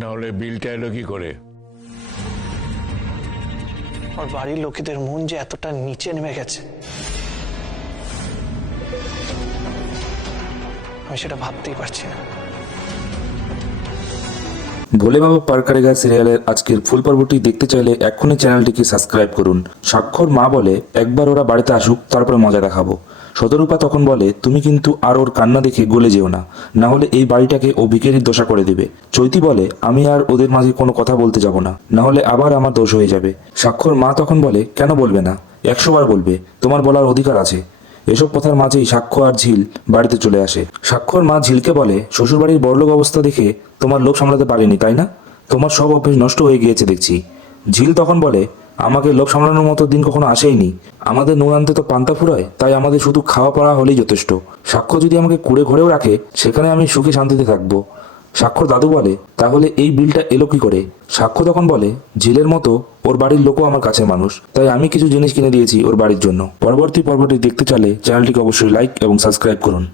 না হলে বিলটা এলো কি করে? ওর বাড়ির লোকেদের মন যে এতটা নিচে নেমে গেছে আমি সেটা ভাবতেই পারছি না। ভোলে বাবা পার করেগা সিরিয়ালের আজকের ফুল পর্বটি দেখতে চাইলে এক্ষুনি চ্যানেলটিকে সাবস্ক্রাইব করুন। স্বাক্ষর মা বলে একবার ওরা বাড়িতে আসুক, তারপরে মজা দেখাবো। শতরূপা তখন বলে তুমি কিন্তু আর ওর কান্না দেখে গলে যেও না, না হলে এই বাড়িটাকে ও ভিখারির দশা করে দেবে। চৈতি বলে আমি আর ওদের মাঝে কোনো কথা বলতে যাব না, না হলে আবার আমার দোষ হয়ে যাবে। স্বাক্ষর মা তখন বলে কেন বলবে না, 100 বার বলবে, তোমার বলার অধিকার আছে। এসব কথার মাঝেই সাক্ষ্য আর ঝিল বাড়িতে চলে আসে। সাক্ষ্যর মা ঝিলকে বলে শ্বশুরবাড়ির বড়লোক অবস্থা দেখে তোমার লোভ সামলাতে পারেনি তাই না, তোমার সব অভ্যেস নষ্ট হয়ে গিয়েছে দেখছি। ঝিল তখন বলে আমাকে লোভ সামলানোর মতো দিন কখনো আসেইনি, আমাদের নুন আনতে তো পান্তা ফুরায়, তাই আমাদের শুধু খাওয়া পড়া হলেই যথেষ্ট। সাক্ষ্য যদি আমাকে কুড়ে ঘরেও রাখে সেখানে আমি সুখে শান্তিতে থাকবো। সাক্ষ্যর দাদু বলে তাহলে এই বিলটা এলো কি করে? সাক্ষ্য তখন বলে ঝিলের মতো ওর বাড়ির লোকও আমার কাছের মানুষ, তাই আমি কিছু জিনিস কিনে দিয়েছি ওর বাড়ির জন্য। পরবর্তী পর্বটি দেখতে চাইলে চ্যানেলটিকে অবশ্যই লাইক এবং সাবস্ক্রাইব করুন।